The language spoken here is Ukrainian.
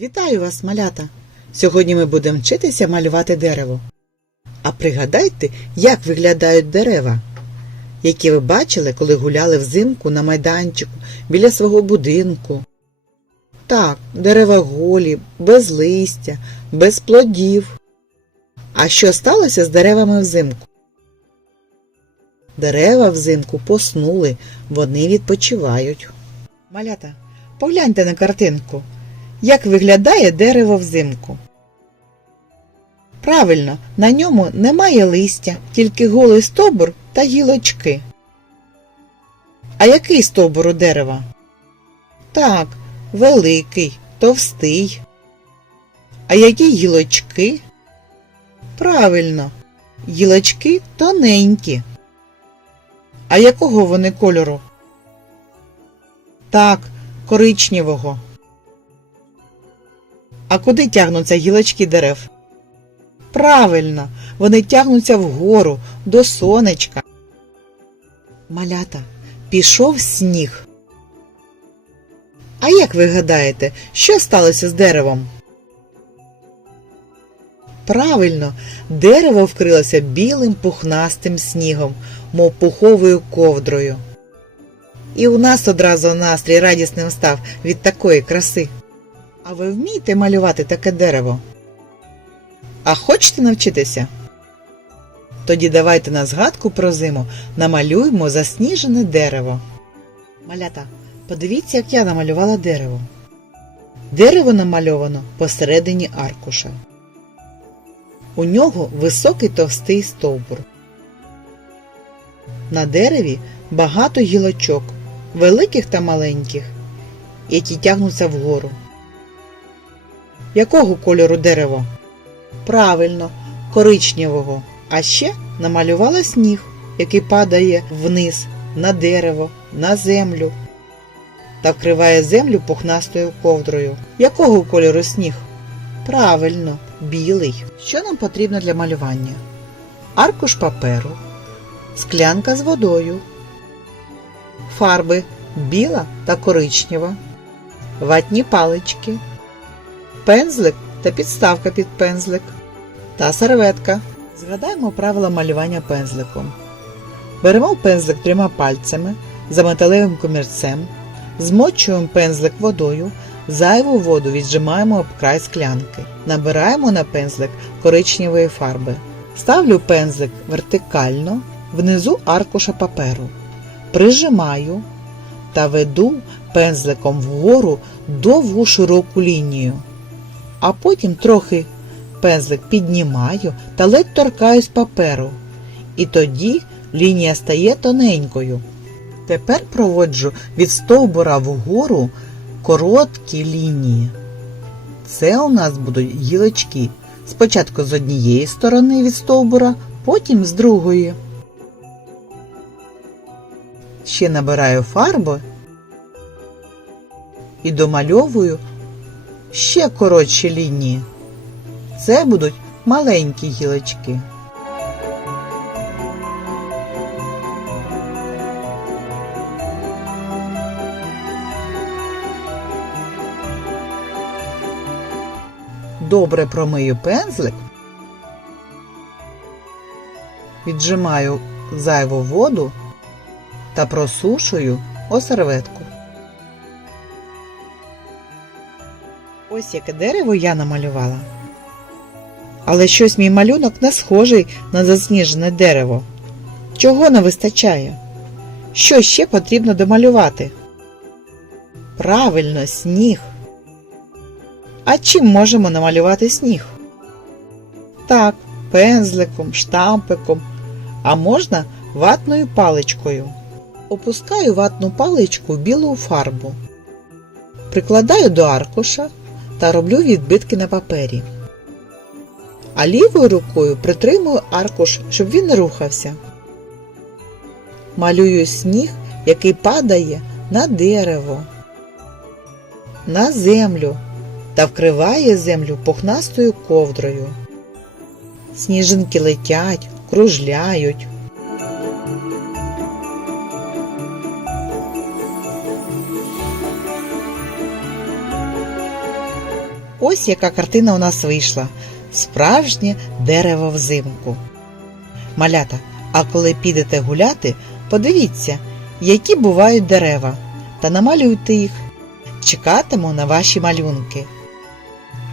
Вітаю вас, малята! Сьогодні ми будемо вчитися малювати дерево. А пригадайте, як виглядають дерева, які ви бачили, коли гуляли взимку на майданчику біля свого будинку. Так, дерева голі, без листя, без плодів. А що сталося з деревами взимку? Дерева взимку поснули, вони відпочивають. Малята, погляньте на картинку. Як виглядає дерево взимку? Правильно, на ньому немає листя, тільки голий стовбур та гілочки. А який стовбур у дерева? Так, великий, товстий. А які гілочки? Правильно, гілочки тоненькі. А якого вони кольору? Так, коричневого. А куди тягнуться гілочки дерев? Правильно, вони тягнуться вгору, до сонечка. Малята, пішов сніг. А як ви гадаєте, що сталося з деревом? Правильно, дерево вкрилося білим пухнастим снігом, мов пуховою ковдрою. І у нас одразу настрій радісним став від такої краси. А ви вмієте малювати таке дерево? А хочете навчитися? Тоді давайте на згадку про зиму намалюємо засніжене дерево. Малята, подивіться, як я намалювала дерево. Дерево намальовано посередині аркуша. У нього високий товстий стовбур. На дереві багато гілочок, великих та маленьких, які тягнуться вгору. Якого кольору дерево? Правильно, коричневого. А ще намалювала сніг, який падає вниз на дерево, на землю та вкриває землю пухнастою ковдрою. Якого кольору сніг? Правильно, білий. Що нам потрібно для малювання? Аркуш паперу, склянка з водою, фарби біла та коричнева, ватні палички, пензлик та підставка під пензлик та серветка. Згадаємо правила малювання пензликом. Беремо пензлик трьома пальцями за металевим комірцем, змочуємо пензлик водою, зайву воду віджимаємо об край склянки. Набираємо на пензлик коричневої фарби. Ставлю пензлик вертикально внизу аркуша паперу. Прижимаю та веду пензликом вгору довгу широку лінію. А потім трохи пензлик піднімаю та ледь торкаюсь паперу. І тоді лінія стає тоненькою. Тепер проводжу від стовбура вгору короткі лінії. Це у нас будуть гілочки. Спочатку з однієї сторони від стовбура, потім з другої. Ще набираю фарби і домальовую ще коротші лінії. Це будуть маленькі гілочки. Добре промию пензлик, віджимаю зайву воду та просушую о. Ось яке дерево я намалювала. Але щось мій малюнок не схожий на засніжене дерево. Чого не вистачає? Що ще потрібно домалювати? Правильно, сніг. А чим можемо намалювати сніг? Так, пензликом, штампиком, а можна ватною паличкою. Опускаю ватну паличку в білу фарбу. Прикладаю до аркуша та роблю відбитки на папері. А лівою рукою притримую аркуш, щоб він не рухався. Малюю сніг, який падає на дерево, на землю та вкриває землю пухнастою ковдрою. Сніжинки летять, кружляють. Ось яка картина у нас вийшла справжнє дерево взимку. Малята, а коли підете гуляти, подивіться, які бувають дерева, та намалюйте їх. Чекатиму на ваші малюнки.